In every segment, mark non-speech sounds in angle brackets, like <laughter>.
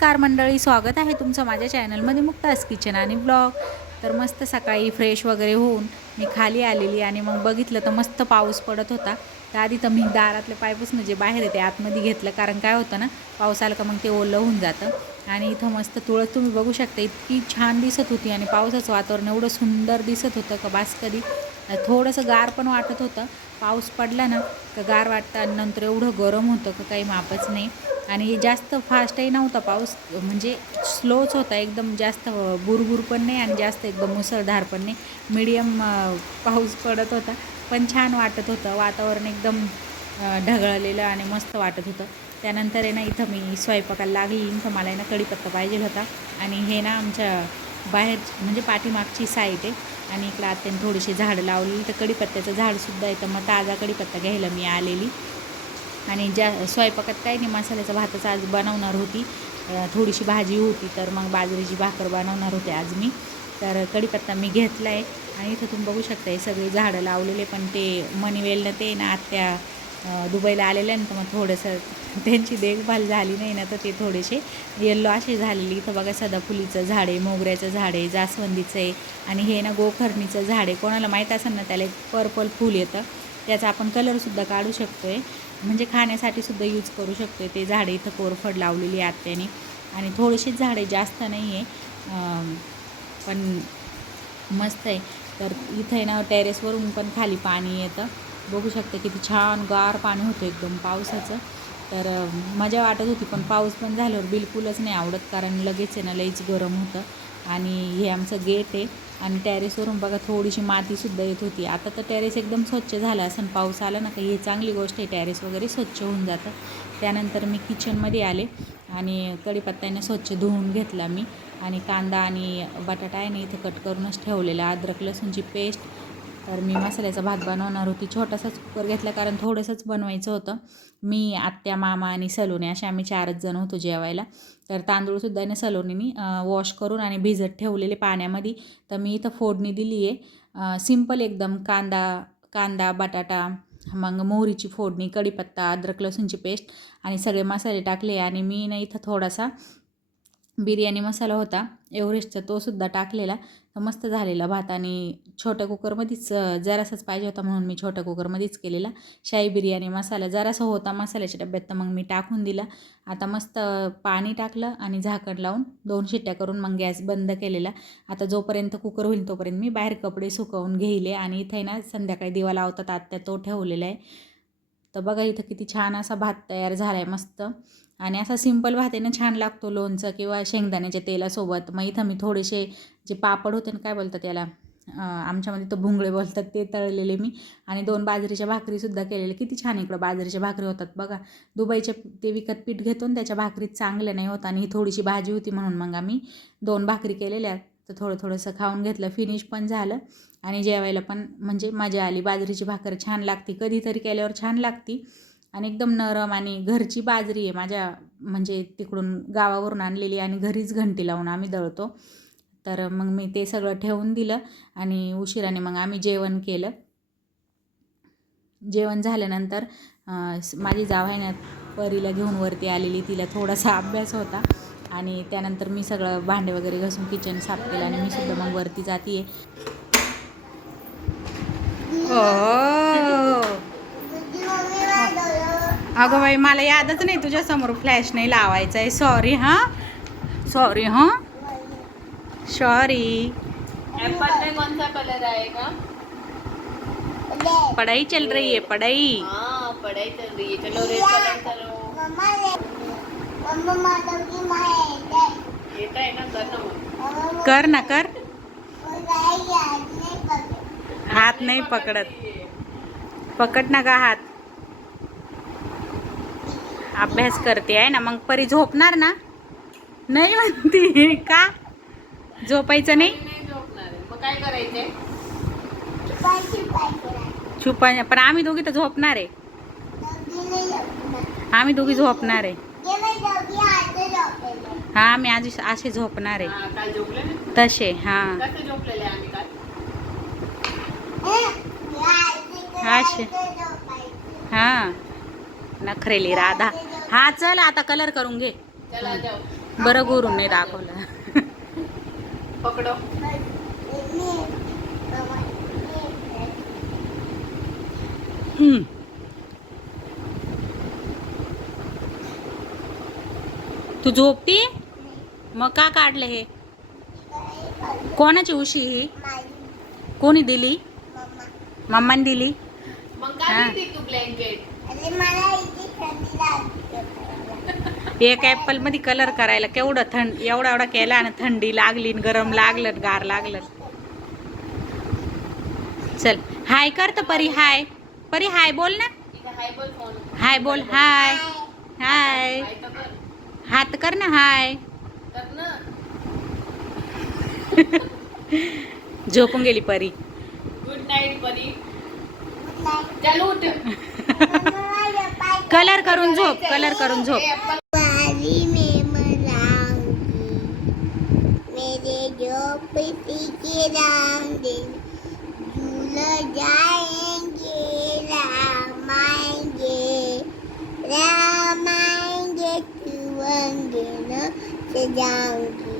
नमस्कार मंडळी स्वागत आहे तुमचं माझ्या चॅनलमध्ये मुक्तास किचन आणि ब्लॉग. तर मस्त सकाळी फ्रेश वगैरे होऊन मी खाली आलेली आणि मग बघितलं तर मस्त पाऊस पडत होता. तर आधी तर मी दारातले पायपासून जे बाहेर येते आतमध्ये घेतलं कारण काय होतं ना पाऊस आला का मग ते ओलं होऊन जातं. आणि इथं मस्त तुळस तुम्ही बघू शकता इतकी छान दिसत होती आणि पावसाचं वातावरण एवढं सुंदर दिसत होतं का बास कधी. थोडंसं गार पण वाटत होतं पाऊस पडला ना का गार वाटतं आणि नंतर एवढं गरम होतं का काही मापच नाही. आणि जास्त फास्टही नव्हता पाऊस म्हणजे स्लोच होता एकदम जास्त बुरबुर पण नाही आणि जास्त एकदम मुसळधार पण नाही. मीडियम पाऊस पडत होता पण छान वाटत होतं. वातावरण एकदम ढगळलेलं आणि मस्त वाटत होतं. त्यानंतर आहे ना इथं मी स्वयंपाकाला लागली. इथं मला आहे ना कढीपत्ता पाहिजे होता. आणि हे ना आमच्या बाहेर म्हणजे पाठीमागची साईट आहे. आणि इकडं आत्याने थोडीशी झाडं लावलेली. तर कडीपत्त्याचं झाडसुद्धा आहे. तर मग ताजा कडीपत्ता घ्यायला मी आलेली. आणि ज्या स्वयंपाकात काही नाही मसाल्याचा भातच आज बनवणार होती. थोडीशी भाजी होती तर मग बाजरीची भाकर बनवणार होते आज मी. तर कढीपत्ता मी घेतला आहे आणि इथं तुम्ही बघू शकता हे सगळे झाडं लावलेले पण ते मनीवेलनं ते ना आत्या दुबईला आलेले ना तर मग थोडंसं त्यांची देखभाल झाली नाही ना तर ते थोडेसे येल्लो असे झालेली. इथं बघा सदाफुलीचं झाड आहे मोगऱ्याचं झाड आहे जास्वंदीचं आहे. आणि हे ना गोखरणीचं झाड आहे. कोणाला माहीत असेल ना त्याला एक पर्पल फूल येतं. त्याचा आपण कलरसुद्धा काढू शकतो आहे म्हणजे खाण्यासाठी सुद्धा यूज करू शकतो आहे ते झाडे इथं कोरफड लावलेली आहेत त्याने आणि थोडीशीच झाडे जास्त नाही आहे पण मस्त आहे. तर इथं आहे ना टेरेसवरून पण खाली पाणी येतं. बघू शकता किती छान गार पाणी होतं एकदम पावसाचं. तर मजा वाटत होती पण पाऊस पण झाल्यावर बिलकुलच नाही आवडत कारण लगेच आहे ना लईच गरम होतं. आणि हे आमचं गेट आहे आणि टेरेसवरून बघा थोडीशी मातीसुद्धा येत होती. आता तर टेरेस एकदम स्वच्छ झालं असं पाऊस आला ना का ही चांगली गोष्ट आहे टेरेस वगैरे स्वच्छ होऊन जातं. त्यानंतर मी किचनमध्ये आले आणि कढीपत्त्याने स्वच्छ धुवून घेतला मी. आणि कांदा आणि बटाटा आहे ना इथे कट करूनच ठेवलेला अद्रक लसूणची पेस्ट तर मी मसाल्याचा भात बनवणार होती. छोटासाच कुकर घेतला कारण थोडंसंच बनवायचं होतं. मी आत्या मामा आणि सलोनी असे आम्ही चारच जण होतो जेवायला. तर तांदूळसुद्धा ना सलोनीनी वॉश करून आणि भिजत ठेवलेले पाण्यामध्ये. तर मी इथं फोडणी दिली आहे. सिंपल एकदम कांदा कांदा बटाटा मग मोहरीची फोडणी कढीपत्ता अद्रक लसूणची पेस्ट आणि सगळे मसाले टाकले आणि मी ना इथं थोडासा बिर्याणी मसाला होता एव्हरेस्टचा तोसुद्धा टाकलेला. तर मस्त झालेला भात आणि छोट्या कुकरमध्येच जरासाच पाहिजे होता म्हणून मी छोट्या कुकरमध्येच केलेला. शाही बिर्याणी मसाला जरासा होता मसाल्याच्या डब्यात तर मग मी टाकून दिला. आता मस्त पाणी टाकलं आणि झाकण लावून दोन शिट्ट्या करून मग गॅस बंद केलेला. आता जोपर्यंत कुकर होईल तोपर्यंत मी बाहेर कपडे सुकवून घेईले आणि इथे ना संध्याकाळी दिवा लावतात आत्या तो ठेवलेला आहे. तर बघा इथं किती छान असा भात तयार झाला आहे मस्त. आणि असा सिंपल भातेनं छान लागतो लोणचं किंवा शेंगदाण्याच्या तेलासोबत. मग इथं मी थोडेसे जे पापड होते ना काय बोलतात त्याला? आमच्यामध्ये तो भुंगळे बोलतात ते तळलेले मी. आणि दोन बाजरीच्या भाकरीसुद्धा केलेले किती छान इकडं बाजरीच्या भाकरी होतात बघा. दुबईचे ते विकत पीठ घेतो आणि त्याच्या भाकरीत चांगलं नाही होत. आणि ही थोडीशी भाजी होती म्हणून मग आम्ही दोन भाकरी केलेल्या. तर थोडं थोडंसं खाऊन घेतलं. फिनिश पण झालं. आणि जेवायला पण म्हणजे मजा आली. बाजरीची भाकर छान लागती. कधीतरी केल्यावर छान लागती. आणि एकदम नरम आणि घरची बाजरी आहे. माझ्या म्हणजे तिकडून गावावरून आणलेली आणि घरीच घंटी लावून आम्ही दळतो. तर मग मी ते सगळं ठेवून दिलं आणि उशिराने मग आम्ही जेवण केलं. जेवण झाल्यानंतर माझी जाव आहे ना परीला घेऊन वरती आलेली तिला थोडासा अभ्यास होता आणि त्यानंतर मी सगळं भांडे वगैरे घासून किचन साफ केलं आणि मी सुद्धा मग वरती जाते अगं बाई मला यादच नाही तुझ्या समोर फ्लॅश नाही लावायचा आहे सॉरी हां? सॉरी हां? सॉरी एप्पल में कौन सा कलर आएगा? पढ़ाई चल रही है पढ़ाई। हाँ पढ़ाई चल रही है। चलो रेड कलर करो। येता है ना कर ना। कर हात नाही पकडत पकड ना का हात अभ्यास करते आहे ना मग परी झोपणार ना? नाही म्हणते का? झोपायचं नाही? छुपाय काय पण आम्ही दोघी तर झोपणार आहे. आम्ही दोघी झोपणार आहे. हा आम्ही आज असे झोपणार आहे. तसे हा. असे. हा. नखरेली राधा. हा चल आता कलर करून घे. चला जाओ बरं गुरून नाही दाखवलं. पकडो. तू झोपती? मग का काढलं हे? कोणाची उशी ही? कोणी दिली? मम्माने दिली? मग हा. काय ब्लँकेट एक ऍपलमध्ये कलर करायला केवढं थंड एवढा एवढा केला आणि थंडी लागली आणि गरम लागलं गार लागलं. चल हाय कर तर परी हाय. परी हाय बोल ना. हाय बोल हाय. हाय. हात कर ना हाय. <laughs> झोपून गेली परी. गुड नाईट परी. कलर <laughs> करून झोप कलर करून झोप. झोपड़ी के रामदे झूल जाएंगे रामाएंगे रामाएंगे तुवंगे न सजाऊंगी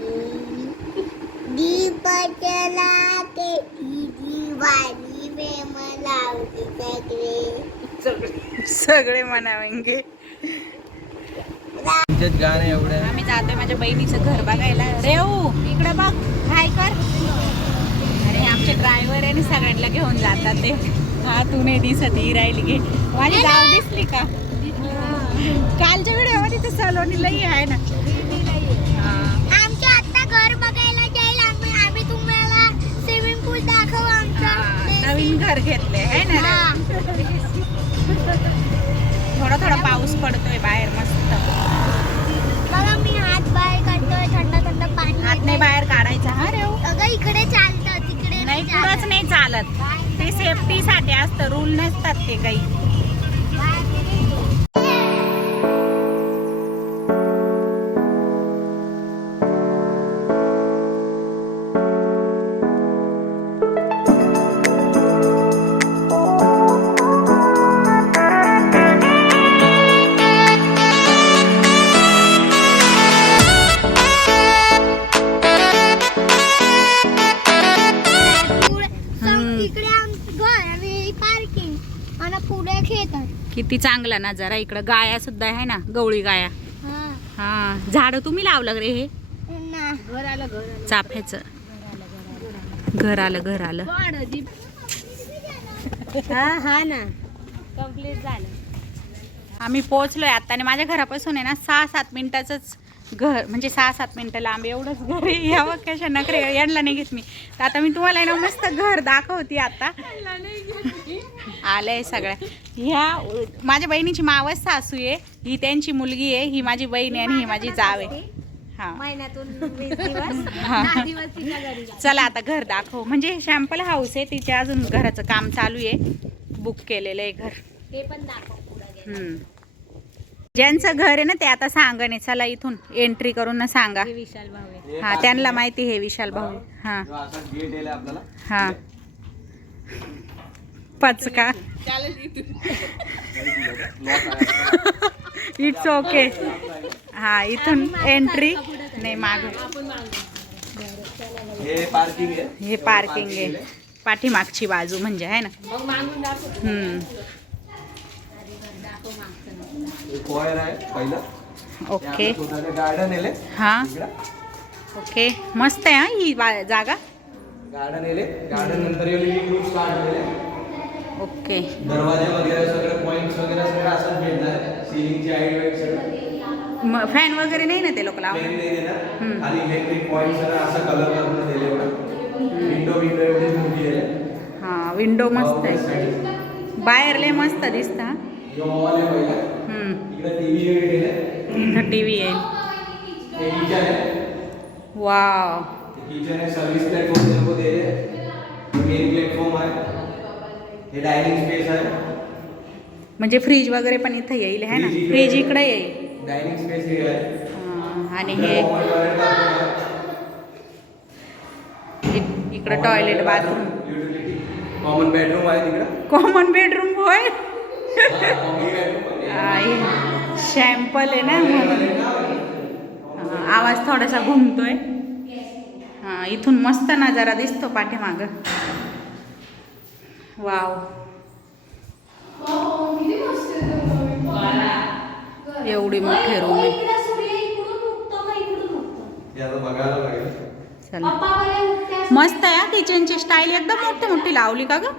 दीप चला के दिवाली में मनाऊंगी सगळे सगळे म्हणावेंगे. तुमचेच गाणे एवढे आम्ही जातोय माझ्या बहिणीचं घर बघायला. रेऊ इकडे बघ. हाय कर. आणि आमचे ड्रायव्हर आहे आणि सगळ्यांना घेऊन जातात ते. हा तू नाही दिसत ही राहिली घे माझी जाव दिसली का? कालच्या व्हिडिओमध्ये ते सलोनी लई आहे ना. हा. आमचं आता घर बघायला जाईल. आम्ही आम्ही तुम्हाला स्विमिंग पूल दाखवू आमचं. नवीन घर घेतले आहे ना हा. थोडा थोडा पाऊस पडतोय बाहेर मस्त. बघा मी हात बाहेर काढतोय थंड थंड पाणी हात नाही. बाहेर काढायचा हा रेऊ अगं इकडे चालतं तिकडे नाही. पुढंच नाही चालत. ते सेफ्टीसाठी असतं रूल नसतात ते काही. किती चांगला नजारा इकडं गाया सुद्धा आहे ना गवळी गाया हा. झाड तुम्ही लावलं रे हे ना. घर आलं घर आलं चाफ्याचं घर आलं घर आलं हा हा ना कंप्लीट झालं आम्ही पोहोचलोय आता आणि माझ्या घरापासून आहे ना सहा सात मिनिटाचंच घर म्हणजे सहा सात मिनिटं लांब एवढंच घर आहे. या कशा नखरे यांना नाही घेत मी. तर आता मी तुम्हाला ना मस्त घर दाखवते आता. आलंय सगळ्या ह्या माझ्या बहिणीची मावस सासू आहे. ही त्यांची मुलगी आहे. ही माझी बहीण आहे आणि ही माझी जाव आहे. हा. तिच्या. चला आता घर दाखव. म्हणजे शॅम्पल हाऊस आहे. तिचे अजून घराचं काम चालू आहे. बुक केलेलं आहे घर. हे पण दाखव. ज्यांचं घर आहे ना ते आता सांगणे चला इथून एंट्री करून ना सांगा. हे विशाल भाऊ आहे. हा त्यांना माहिती आहे विशाल भाऊ. हा. हा. पचका. इट्स ओके हा इथून एंट्री नाही माग. हे पार्किंग आहे. हे पार्किंग आहे. पाठीमागची बाजू म्हणजे आहे ना? कॉयर आहे पहिलं. ओके. गार्डन येले. हा. ओके. मस्त आहे हा ही जागा? गार्डन येले. गार्डन नंतर रूम स्टार्ट झाले. ओके. दरवाजे वगैरे सगळे पॉइंट्स वगैरे सगळं असंच भेटणार सिलिंगची हाईट वाईट सगळं. फॅन वगैरे नाही ना ते लोक लावून नाही देणार. खाली इलेक्ट्रिक पॉइंट सगळं असं कलर करून दिले विंडो विंडो एवढी मोठी आहे. हा विंडो मस्त आहे. बाहेर लय मस्त दिसता आहे टीव्ही हे आहे. वाव. किचन आहे सर्व्हिस प्लॅटफॉर्म ते लोक दे मेन प्लॅटफॉर्म आहे. हे डायनिंग स्पेस आहे. म्हणजे फ्रीज वगैरे पण इथं येईल है ना? फ्रीज इकडे आहे. येईल. डायनिंग स्पेस हे आहे. आणि हे आहे. इकडं टॉयलेट बाथरूम. कॉमन बेडरूम आहे तिकडं. कॉमन बेडरूम होय? आहे शॅम्पल आहे ना म्हणून. आवाज थोडासा घुमतोय. हा इथून मस्त नजारा दिसतो पाठीमाग. वाव. एवढी मोठी रूम आहे. चला. मस्त आहे किचनची स्टाईल एकदम मोठी मोठी लावली का ग?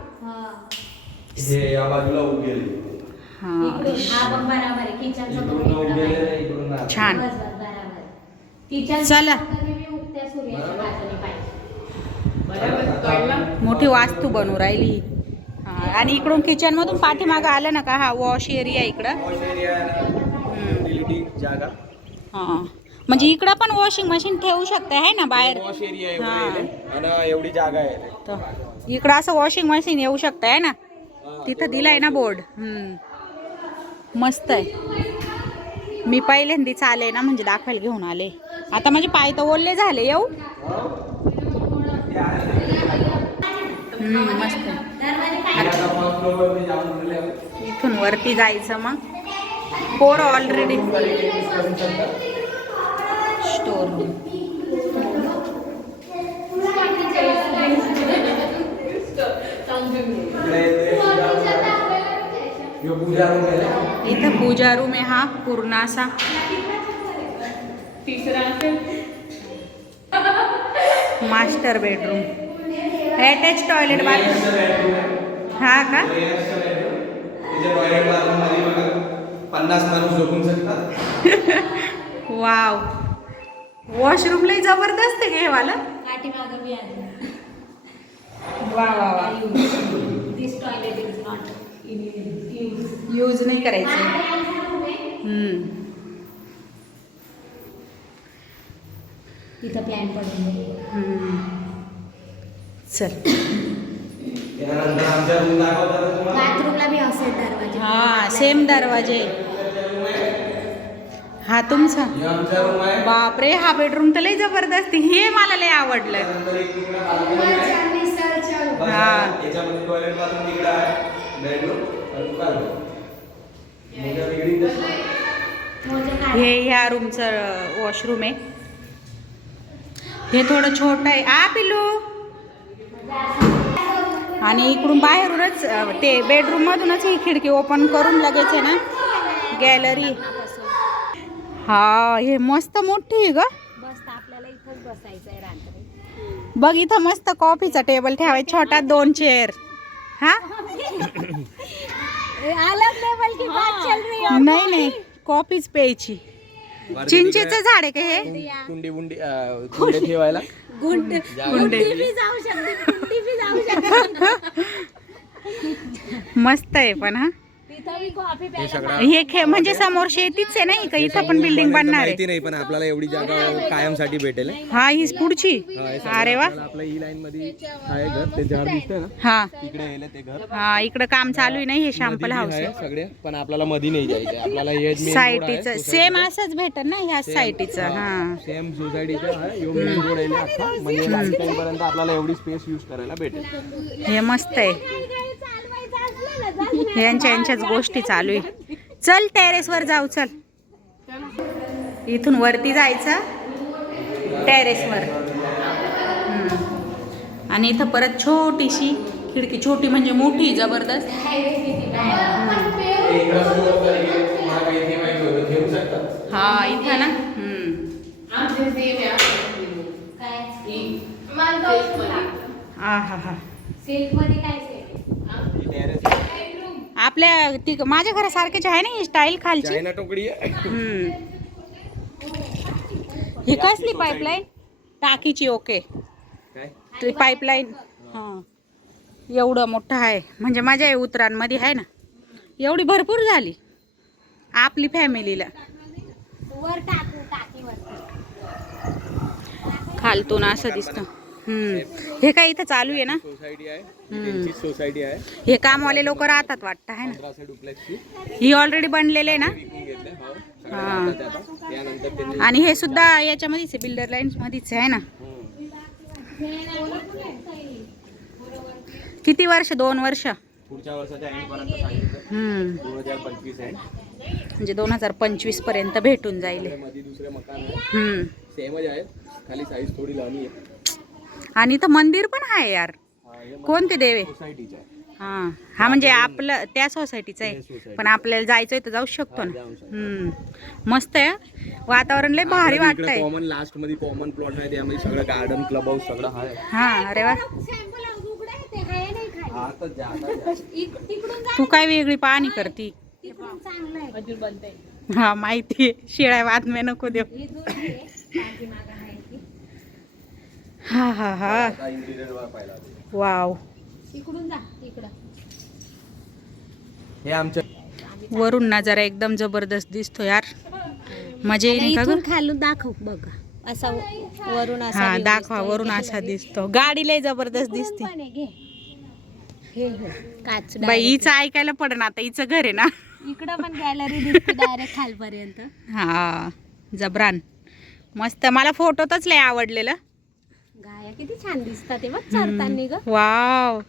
हा. या बाजूला उगेल. हा. इकडून हा बघ बराबर आहे. किचनचा तो इकडून इकडं उगेल आहे. इकडून नाही. छान. बस, बस, बराबर. किचन चला. कधी मी उगत्या सूर्याच्या बाजूने पाहिजे. बरोबर कळलं? मोठी वास्तू बनू राहिली. हा, आणि इकडून किचन मधून पाठीमागं आलं ना का? हा वॉश एरिया इकडं. आहे ना जागा. हा. म्हणजे इकडं पण वॉशिंग मशीन ठेवू शकते आहे ना बाहेर? वॉश एरिया हा. एवढी आणि एवढी जागा आहे. तर इकडं असं वॉशिंग मशीन येऊ शकतं आहे ना? तिथं दिलाय ना बोर्ड. मस्त आहे. मी पहिल्यांदाच आले ना म्हणजे दाखवायला घेऊन आले. आता माझे पाय तर ओले झाले येऊ. मस्त इथून वरती जायचं मग. पोर ऑलरेडी स्टोर इकडे इथं पूजा रूम आहे हा पूर्ण असा master bedroom attach toilet bathroom हा. का? टॉयलेट पन्नास माणूस झोपून शकतात. वाव वॉशरूम लई जबरदस्त आहे गे वाला. वा वा वा toilet is not in use. Use नाही करायचं. हम्म. तिथं प्लॅन पडून हम्म. चल. बाथरूमला बी असेल दरवाजे. हा सेम दरवाजे. हा तुमचा? आमचा रूम आहे. बापरे हा बेडरूम तर लई जबरदस्त. हे मला लई आवडलं. हा. हे ह्या रूमचं वॉशरूम आहे. हे थोडं छोटं आहे. आ पिलू आणि इकडून बाहेरूनच ते बेडरूम मधूनच ही खिडकी ओपन करून लगेच आहे ना गॅलरी हा हे मस्त मोठी आहे ग. बघ इथं मस्त कॉफीचा टेबल ठेवायचा. छोटा दोन चेअर हा? <laughs> अलग लेवल की बात चल रही है नाही नाही कॉफीच प्यायची. चिंचेचं झाड आहे का हे? कुंडी बुंडी कुंडे ठेवायला? गुंड भी जाऊ शकते गुंडी भी जाऊ शकते. <laughs> मस्त आहे पण हा. हे सगळं हे खे म्हणजे समोर शेतीच आहे नाही का इथं पण बिल्डिंग बनणार माहिती आहे नाही पण आपल्याला एवढी जागा कायमसाठी भेटेल. हे. हा हीच पुढची. हा, सगळं अरे वा. आपल्याला आपलं ई लाईन मध्ये आहे घर ते झाड दिसतंय ना? हा. येले ते घर. हा इकडं काम चालू आहे नाही हे शॅम्पल हाऊस आहे सगळे पण आपल्याला मधी नाही जायचं आपल्याला हे society सेम. असंच भेटल ना ह्या साईटीचं हा. सेम सोसायटीचा म्हणजे लाईफ पर्यंत आपल्याला एवढी स्पेस यूज करायला भेटेल. हे मस्त आहे. यांच्या यांच्याच गोष्टी चालू आहे. चल टेरेसवर जाऊ चल. इथून वरती जायचं. टेरेसवर. आणि इथं परत छोटीशी खिडकी. छोटी म्हणजे मोठी जबरदस्त. हा इथं ना? आ हा हा सिल्कमध्ये काय सेल टेरेस आपल्या ती माझ्या घरासारखेच आहे ना ही स्टाईल खालची? चायना टोकडी हम्म. ही कसली पाईपलाईन टाकीची ओके काय? पाईपलाईन हां. एवढं मोठं आहे. म्हणजे माझ्या या उतरांमध्ये आहे ना. एवढी भरपूर झाली. आपली फॅमिलीला. वर टाकू टाकीवर. खालतून असं दिसतं. हम्म. हे काय इथं चालू आहे ना? सोसायटी आहे. सोसायटी आहे. हे कामवाले लोक राहतात वाटतं आहे ना? पंधराशे डुप्लेक्सची ही ऑलरेडी बनलेले आहे ना? विकून हो. सगळे हा. राहतात आता. त्यानंतर त्यांनी आणि हे सुद्धा याच्यामध्येच आहे बिल्डर लाईन्स मध्येच आहे ना? हम्म. किती वर्ष? दोन वर्ष? पुढच्या वर्षाच्या एंडपर्यंत सांगितलं. हम्म. दोन हजार पंचवीस आहे. म्हणजे दोन हजार पंचवीसपर्यंत भेटून जाईल. मध्ये दुसरे मकान आहे. हम्म. सेमच आहे. खाली साईज थोडी लहान आहे. आणि इथं मंदिर पण आहे यार. कोणते देव? आहे सोसायटीचं आहे. हा. हा म्हणजे आपलं त्या सोसायटीचं आहे. पण आपल्याला जायचं आहे तर जाऊ शकतो हा, ना. हम्म. मस्त आहे वातावरण लय भारी वाटतंय. कॉमन लास्टमध्ये कॉमन प्लॉट आहे त्यामध्ये सगळं गार्डन क्लब हाऊस सगळं आहे. हा अरे वा. आहे ते काय वेगळी पाहणी करती? आहे हा माहिती शिळ्या बातम्या नको देऊ. ही आहे आहे. हा हा हा. आता इंटिरियर वर पाहिला वाव. तिकडून जा तिकडं हे आमच्या वरून नजारा एकदम जबरदस्त दिसतो यार. मजा येईल का ग? इथून खालून दाखव बघ. असा वरून असा हा view दाखवा. वरून असा. दिसतो. गाडी लय जबरदस्त इकडून दिसते पण आहे, घे. हे हे. काच बाई direct. हिचं ऐकायला पडन आता हिचं घर आहे ना. इकडं पण गॅलरी दिसते डायरेक्ट खालपर्यंत. हा जबरान. मस्त मला फोटोतच लय आवडलेलं. किती छान दिसतात ते बघ चरताना ग. वाव.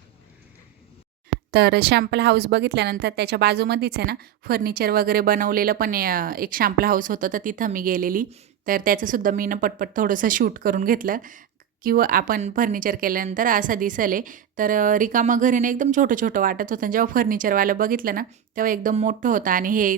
तर शॅम्पल हाऊस बघितल्यानंतर त्याच्या बाजूमध्येच आहे ना फर्निचर वगैरे बनवलेलं पण एक शॅम्पल हाऊस होतं तर तिथं मी गेलेली. तर त्याचंसुद्धा मी ना पटपट थोडंसं शूट करून घेतलं. किंवा आपण फर्निचर केल्यानंतर असं दिसले. तर रिकामा घरीने एकदम छोटं छोटं वाटत होतं. जेव्हा फर्निचरवालं बघितलं ना तेव्हा एकदम मोठं होतं. आणि हे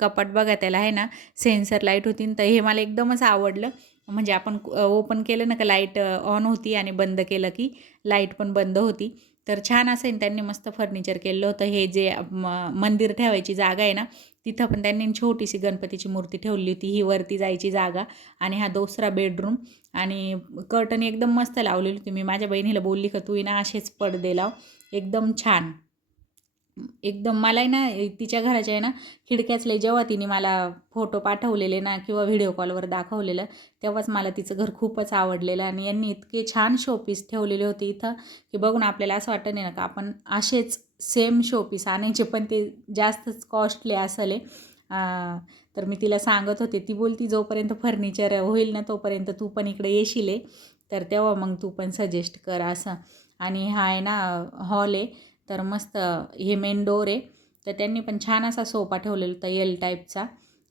कपाट बघा त्याला आहे ना सेन्सर लाइट होती. तर हे मला एकदमच आवडलं. म्हणजे आपण ओपन केलं ना का लाइट ऑन होती आणि बंद केलं की लाइट पण बंद होती. तर छान असेल त्यांनी मस्त फर्निचर केलं होतं. हे जे म- मंदिर ठेवायची जागा आहे ना तिथं पण त्यांनी छोटीशी गणपतीची मूर्ती ठेवली होती. ही वरती जायची जागा आणि हा दुसरा बेडरूम आणि कर्टन एकदम मस्त लावलेली होती. मी माझ्या बहिणीला बोलली का तू ना असेच पडदे लाव. एकदम छान. एकदम मला आहे ना तिच्या घराच्या आहे ना खिडक्याचले जेव्हा तिने मला फोटो पाठवलेले ना किंवा व्हिडिओ कॉलवर दाखवलेलं तेव्हाच मला तिचं घर खूपच आवडलेलं आणि यांनी इतके छान शोपीस ठेवलेले होते इथं की बघून आपल्याला असं वाटतं नाही ना का आपण असेच सेम शोपीस आणायचे पण ते जास्तच कॉस्टली असले तर मी तिला सांगत होते ती बोलती जोपर्यंत फर्निचर होईल ना तोपर्यंत तू पण इकडे येशील आहे. तर तेव्हा मग तू पण सजेस्ट कर असं. आणि हा आहे ना हॉल आहे. तर मस्त हे मेन डोर आहे. तर त्यांनी पण छान असा सोफा ठेवलेला होता एल टाईपचा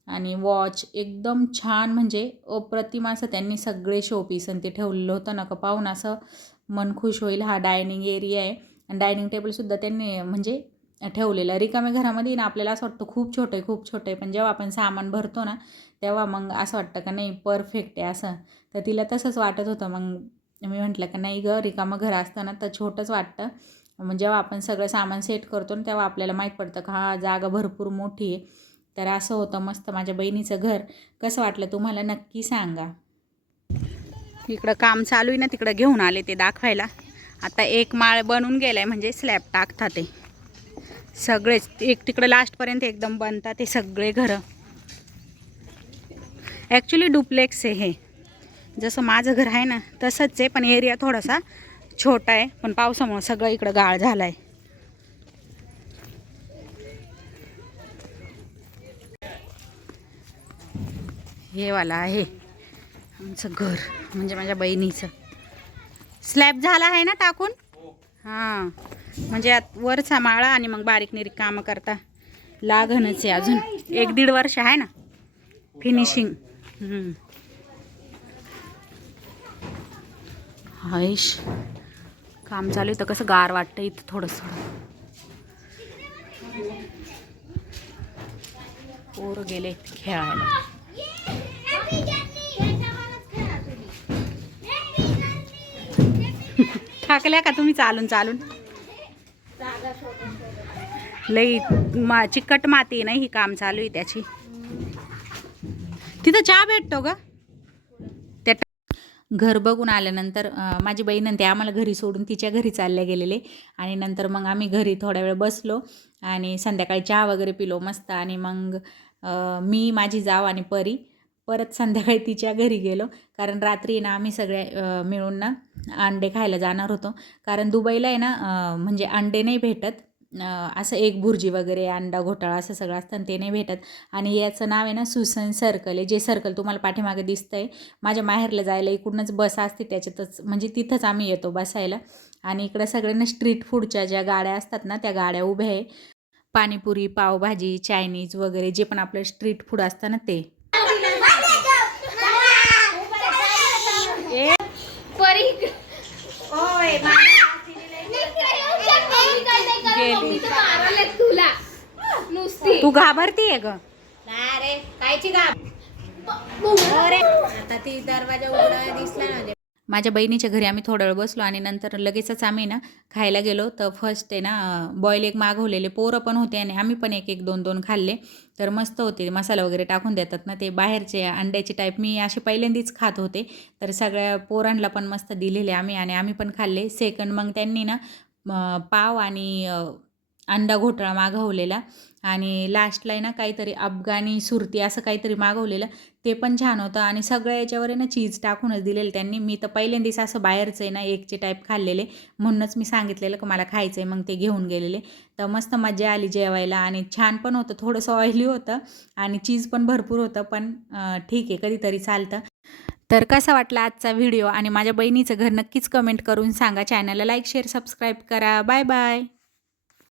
आणि वॉच एकदम छान म्हणजे अप्रतिम असं त्यांनी सगळे शोपीस आणि ते ठेवलेलं होतं ना का पाहून असं मन खुश होईल. हा डायनिंग एरिया आहे. आणि डायनिंग टेबलसुद्धा त्यांनी म्हणजे ठेवलेलं. आहे रिकाम्या घरामध्ये ना आपल्याला असं वाटतं खूप छोटं आहे खूप छोटं आहे. पण जेव्हा आपण सामान भरतो ना तेव्हा मग असं वाटतं का नाही परफेक्ट आहे असं. तर तिला तसंच वाटत होतं. मग मी म्हटलं का नाही गं रिकामं घर असतं ना तर छोटंच वाटतं. मग जेव्हा आपण सगळं सामान सेट करतो ना तेव्हा आपल्याला माहीत पडतं का हा जागा भरपूर मोठी आहे. तर असं होतं मस्त माझ्या बहिणीचं घर. कसं वाटलं तुम्हाला? नक्की सांगा. इकडं काम चालू आहे ना तिकडं घेऊन आले ते दाखवायला. आता एक माळ बनून गेलाय म्हणजे स्लॅब टाकतात ते. सगळेच एक तिकडं लास्टपर्यंत एकदम बनतात ते सगळे घरं. ॲक्च्युली डुप्लेक्स आहे हे. जसं माझं घर आहे ना तसंच आहे पण एरिया थोडासा छोटा आहे पण पावसामुळं सगळं इकडं गाळ झाला आहे हे वाला आहे आमचं घर म्हणजे माझ्या बहिणीचं. स्लॅब झाला आहे ना टाकून? हां म्हणजे आत वरचा माळा आणि मग बारीक निरीक कामं करता लागणच आहे अजून. एक दीड वर्ष आहे ना? फिनिशिंग हायश. काम चालू आहे तर कसं गार वाटतं इथं थोडंसं. पोरं गेले खेळायला. टाकल्या का तुम्ही चालून चालून? लई मा चिकट माती आहे ना ही काम चालू आहे त्याची. तिथं चहा भेटतो का घर बघून आल्यानंतर माझी बहीण आणि ते आम्हाला घरी सोडून तिच्या घरी चालले गेलेले. आणि नंतर मग आम्ही घरी थोड्या वेळ बसलो आणि संध्याकाळी चहा वगैरे पिलो मस्त. आणि मग मी माझी जाव आणि परी परत संध्याकाळी तिच्या घरी गेलो. कारण रात्री ना आम्ही सगळे मिळून ना अंडे खायला जाणार होतो. कारण दुबईला आहे ना म्हणजे अंडे नाही भेटत. असं एक भुर्जी वगैरे अंडा घोटाळा असं सगळं असतं आणि ते नाही भेटत. आणि याचं नाव आहे ना सुसन सर्कल आहे. जे सर्कल तुम्हाला पाठीमागे दिसतं आहे माझ्या माहेरला जायला इकडूनच बस असते त्याच्यातच म्हणजे तिथंच आम्ही येतो बसायला. आणि इकडं सगळ्यांना स्ट्रीट फूडच्या ज्या गाड्या असतात ना त्या गाड्या उभ्या आहे. पाणीपुरी पावभाजी चायनीज वगैरे जे पण आपलं स्ट्रीट फूड असतं ना ते. तू घाबरतीये ग. अरे कायची अरे आता ती दरवाजा उघडा दिसला ना ते. माझ्या बहिणीच्या घरी आम्ही थोडा वेळ बसलो आणि नंतर लगेचच आम्ही ना खायला गेलो. तर फर्स्ट आहे ना बॉईल एक मागवलेले पोरं पण होते आणि आम्ही पण एक एक दोन दोन खाल्ले. तर मस्त होते मसाला वगैरे टाकून देतात ना ते. बाहेरचे अंड्याचे टाईप मी असे पहिल्यांदाच खात होते. तर सगळ्या पोरांना पण मस्त दिलेले आम्ही आणि आम्ही पण खाल्ले. सेकंड मग त्यांनी ना पाव आणि अंडा घोटाळा मागवलेला. आणि लास्टला आहे ना काहीतरी अफगाणी सुरती असं काहीतरी मागवलेलं ते पण छान होतं. आणि सगळ्या याच्यावर आहे ना चीज टाकूनच दिलेलं त्यांनी. मी तर पहिल्यांदाच असं बाहेरचं आहे ना एकचे टाईप खाल्लेले. म्हणूनच मी सांगितलेलं की मला खायचं आहे मग ते घेऊन गेलेले. तर मस्त मजा आली जेवायला. आणि छान पण होतं थोडंसं ऑइली होतं. आणि चीज पण भरपूर होतं पण ठीक आहे कधीतरी चालतं. तर कसा वाटला आजचा व्हिडिओ आणि माझ्या बहिणीचं घर नक्कीच कमेंट करून सांगा. चॅनलला लाईक शेअर सबस्क्राईब करा. Bye bye